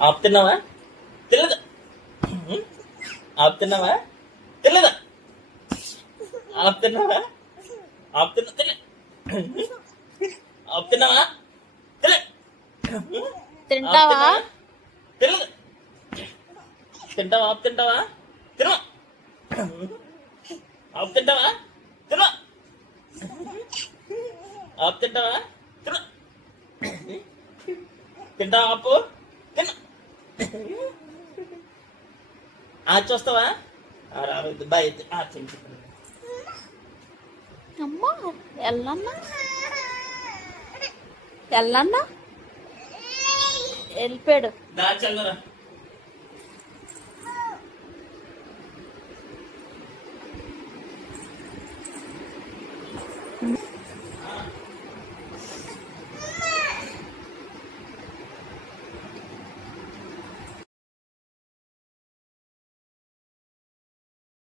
ఆపుతున్నావా తెల్లదా? ఆపుతున్నావా తెల్లదా? ఆపుతున్నావా? ఆపుతున్నా తెల్ల. ఆపుతున్నావా తెల్ల. తింటావా? తెల్లదా? తింటావా? ఆపుతుంటావా? తినవా? ఆపుతుంటావా? తినవా? ఆపుతుంటావా? తినవా? తింటావా? ఆపు తిన. చూస్తావా? రావద్దు బాయ్. అమ్మా ఎల్లన్నా ఎల్లన్నా వెళ్ళిపోయాడు. దా చల్లరా.